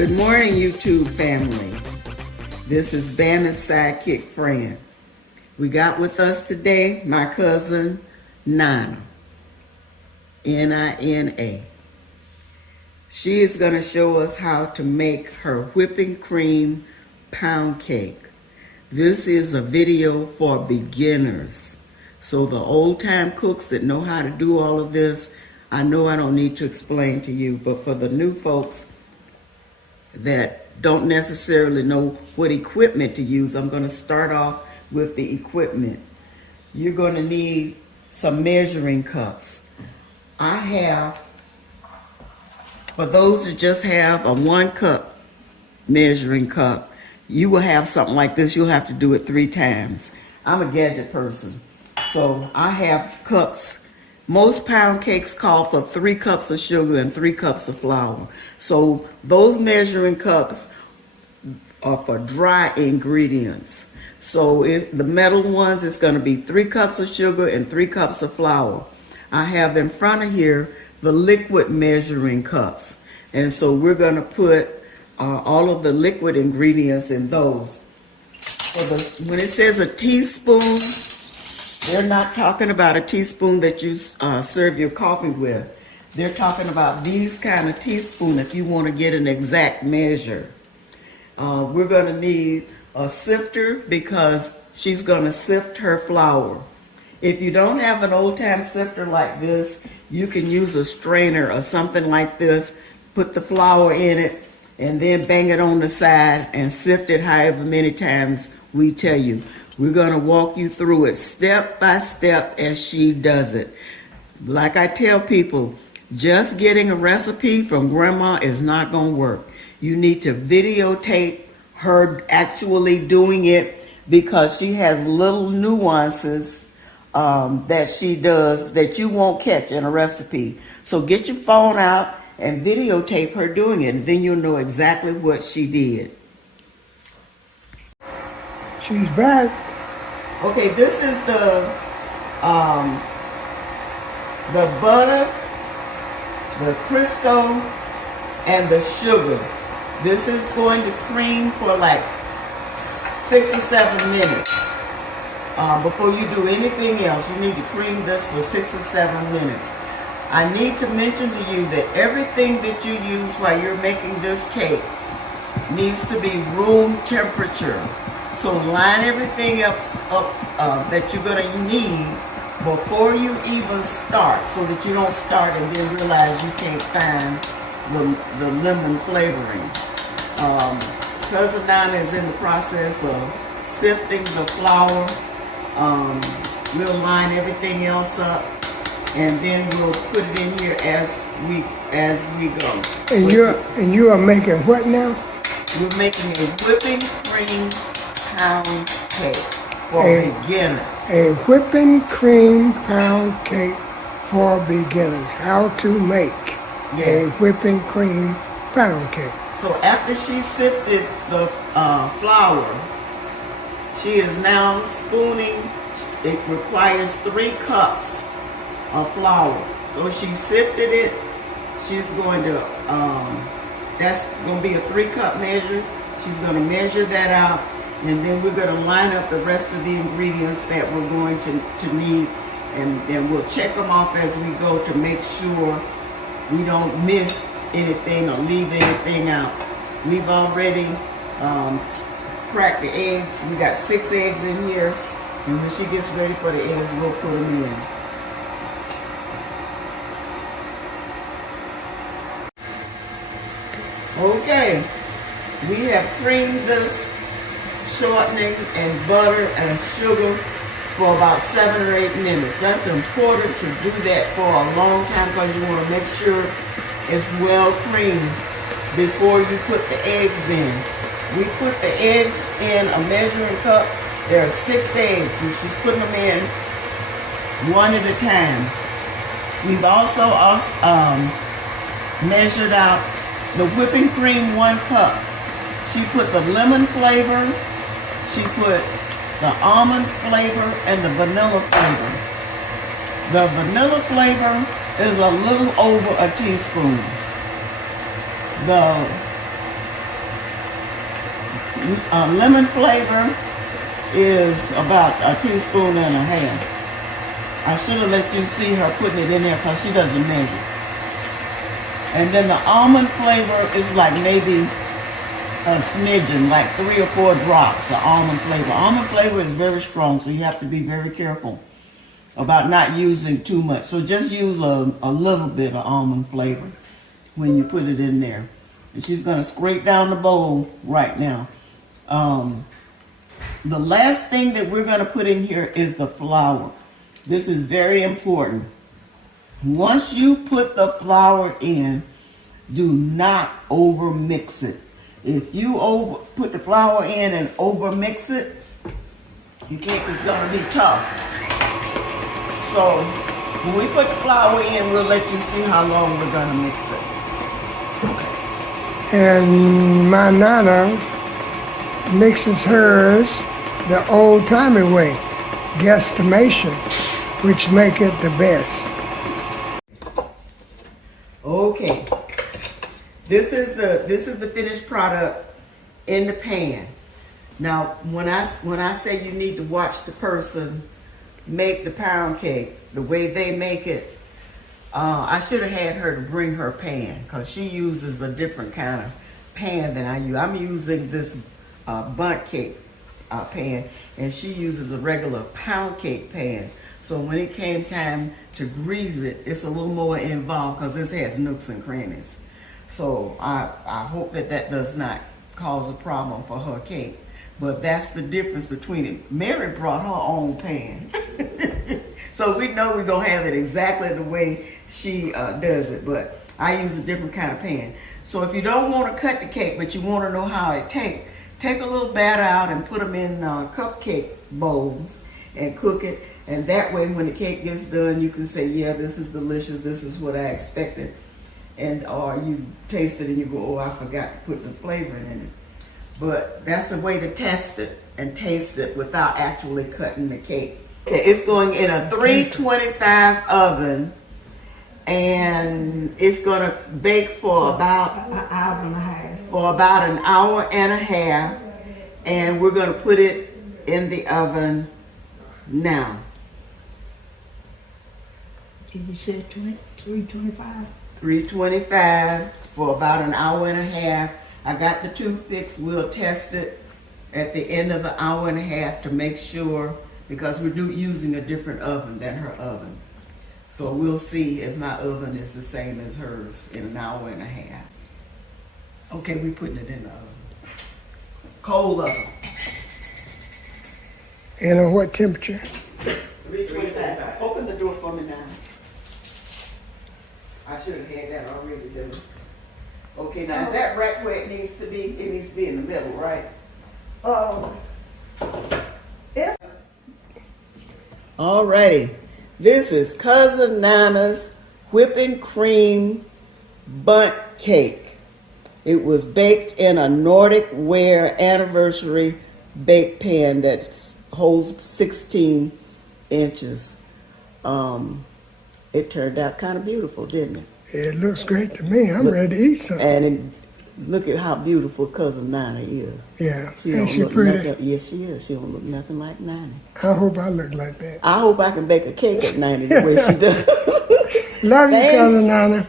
Good morning, YouTube family. This is Banner's sidekick, Fran. We got with us today my cousin, Nina, Nina. She is going to show us how to make her whipping cream pound cake. This is a video for beginners. So the old-time cooks that know how to do all of this, I know I don't need to explain to you, but for the new folks that don't necessarily know what equipment to use, I'm going to start off with the equipment. You're going to need some measuring cups. I have, for those that just have a 1 cup measuring cup, you will have something like this. You'll have to do it 3 times. I'm a gadget person, so I have cups. Most pound cakes call for 3 cups of sugar and 3 cups of flour. So those measuring cups are for dry ingredients. So the metal ones, it's going to be 3 cups of sugar and 3 cups of flour. I have in front of here the liquid measuring cups. And so we're going to put all of the liquid ingredients in those. When it says a teaspoon, they're not talking about a teaspoon that you serve your coffee with. They're talking about these kind of teaspoon if you want to get an exact measure. We're going to need a sifter because she's going to sift her flour. If you don't have an old-time sifter like this, you can use a strainer or something like this. Put the flour in it and then bang it on the side and sift it however many times we tell you. We're going to walk you through it step by step as she does it. Like I tell people, just getting a recipe from grandma is not going to work. You need to videotape her actually doing it because she has little nuances that she does that you won't catch in a recipe. So get your phone out and videotape her doing it, and then you'll know exactly what she did. She's back. Okay, this is the butter, the Crisco, and the sugar. This is going to cream for like 6 or 7 minutes. Before you do anything else, you need to cream this for 6 or 7 minutes. I need to mention to you that everything that you use while you're making this cake needs to be room temperature. So line everything else up that you're going to need before you even start, so that you don't start and then realize you can't find the lemon flavoring. Cousin Nina is in the process of sifting the flour. We'll line everything else up, and then we'll put it in here as we go. And you are making what now? We're making a whipping cream pound cake for beginners. A whipping cream pound cake for beginners. How to make a whipping cream pound cake. So after she sifted the flour, she is now spooning. It requires 3 cups of flour. So she sifted it. She's going to, that's going to be a 3-cup measure. She's going to measure that out. And then we're going to line up the rest of the ingredients that we're going to need. And then we'll check them off as we go to make sure we don't miss anything or leave anything out. We've already cracked the eggs. We got 6 eggs in here. And when she gets ready for the eggs, we'll put them in. Okay, we have creamed this shortening and butter and sugar for about 7 or 8 minutes. That's important to do that for a long time because you want to make sure it's well creamed before you put the eggs in. We put the eggs in a measuring cup. There are 6 eggs, and she's putting them in one at a time. We've also measured out the whipping cream 1 cup. She put the lemon flavor, she put the almond flavor, and the vanilla flavor. The vanilla flavor is a little over a teaspoon. The lemon flavor is about a teaspoon and a half. I should have let you see her putting it in there because she doesn't measure. And then the almond flavor is like maybe a smidgen, like 3 or 4 drops, the almond flavor. Almond flavor is very strong, so you have to be very careful about not using too much. So just use a little bit of almond flavor when you put it in there. And she's gonna scrape down the bowl right now. The last thing that we're gonna put in here is the flour. This is very important. Once you put the flour in, do not over mix it. If you put the flour in and over mix it, your cake is gonna be tough. So when we put the flour in, we'll let you see how long we're gonna mix it. And my Nana mixes hers the old-timey way, guesstimation, which make it the best. Okay, this is the finished product in the pan. Now, when I say you need to watch the person make the pound cake the way they make it, I should have had her to bring her pan because she uses a different kind of pan than I use. I'm using this bundt cake pan, and she uses a regular pound cake pan. So when it came time to grease it, it's a little more involved because this has nooks and crannies. So I hope that does not cause a problem for her cake. But that's the difference between it. Mary brought her own pan. So we know we're going to have it exactly the way she does it. But I use a different kind of pan. So if you don't want to cut the cake, but you want to know how it tastes, take a little batter out and put them in cupcake bowls and cook it. And that way, when the cake gets done, you can say, yeah, this is delicious. This is what I expected. And or you taste it and you go, oh, I forgot to put the flavor in it. But that's the way to test it and taste it without actually cutting the cake. Okay, it's going in a 325 oven. And it's going to bake for about an hour and a half. For about an hour and a half. And we're going to put it in the oven now. Did you say 325? 325 for about an hour and a half. I got the toothpicks. We'll test it at the end of the hour and a half to make sure, because we're using a different oven than her oven. So we'll see if my oven is the same as hers in an hour and a half. Okay, we're putting it in the oven. Cold oven. And at what temperature? 325. Open the door for me now. I should have had that already, didn't I? Okay, now is that right where it needs to be? It needs to be in the middle, right? Alrighty. This is Cousin Nana's whipping cream bundt cake. It was baked in a Nordic ware anniversary bake pan that holds 16 inches. It turned out kind of beautiful, didn't it? It looks great to me. I'm ready to eat something. And look at how beautiful Cousin Nana is. Yeah, She ain't don't she look pretty? nothing, yes, she is. She don't look nothing like 90. I hope I look like that. I hope I can bake a cake at 90 the way she does. Love you, Thanks. Cousin Nana.